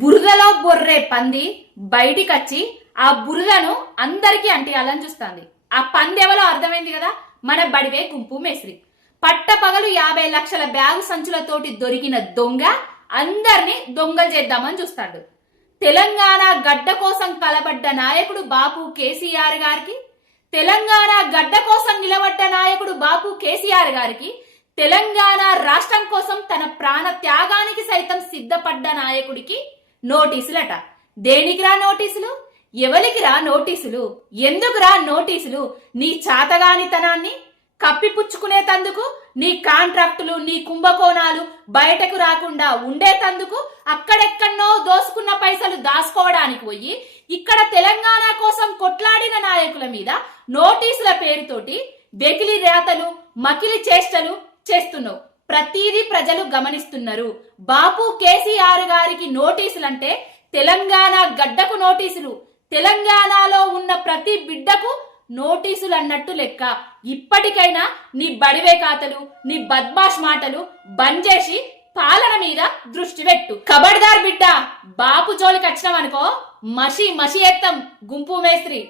బురదలో బొర్రే పంది బయటికొచ్చి ఆ బురదను అందరికీ అంటియాలని చూస్తుంది. ఆ పంది ఎవరో అర్థమైంది కదా, మన బడివే గుంపు మేస్త్రి. పట్టపగలు 50 లక్షల బ్యాగు సంచులతోటి దొరికిన దొంగ అందరినీ దొంగలు చేద్దామని చూస్తాడు. తెలంగాణ గడ్డ కోసం కలబడ్డ నాయకుడు బాపు కేసీఆర్ గారికి, తెలంగాణ గడ్డ కోసం నిలబడ్డ నాయకుడు బాపు కేసీఆర్ గారికి, తెలంగాణ రాష్ట్రం కోసం తన ప్రాణ త్యాగానికి సైతం సిద్ధపడ్డ నాయకుడికి నోటీసులట. దేనికిరా నోటీసులు? ఎవరికిరా నోటీసులు? ఎందుకురా నోటీసులు? నీ చాతగానితనాన్ని కప్పిపుచ్చుకునేతందుకు, నీ కాంట్రాక్టులు, నీ కుంభకోణాలు బయటకు రాకుండా ఉండేతందుకు, అక్కడెక్కడనో దోసుకున్న పైసలు దాచుకోవడానికి పోయి ఇక్కడ తెలంగాణ కోసం కొట్లాడిన నాయకుల మీద నోటీసుల పేరుతోటి వెకిలి రేతలు, మకిలి చేష్టలు చేస్తున్నావు. ప్రతిదీ ప్రజలు గమనిస్తున్నారు. బాపు కేసీఆర్ గారికి నోటీసులంటే తెలంగాణ గడ్డకు నోటీసులు, తెలంగాణలో ఉన్న ప్రతి బిడ్డకు నోటీసులు అన్నట్టు లెక్క. ఇప్పటికైనా నీ బడివే ఖాతలు, నీ బద్మాష్ మాటలు బంద్ చేసి పాలన మీద దృష్టి పెట్టు. ఖబర్దార్ బిడ్డ, బాపు జోలికి వచ్చినావనుకో మసి మసి ఎత్తం గుంపు మేస్త్రి.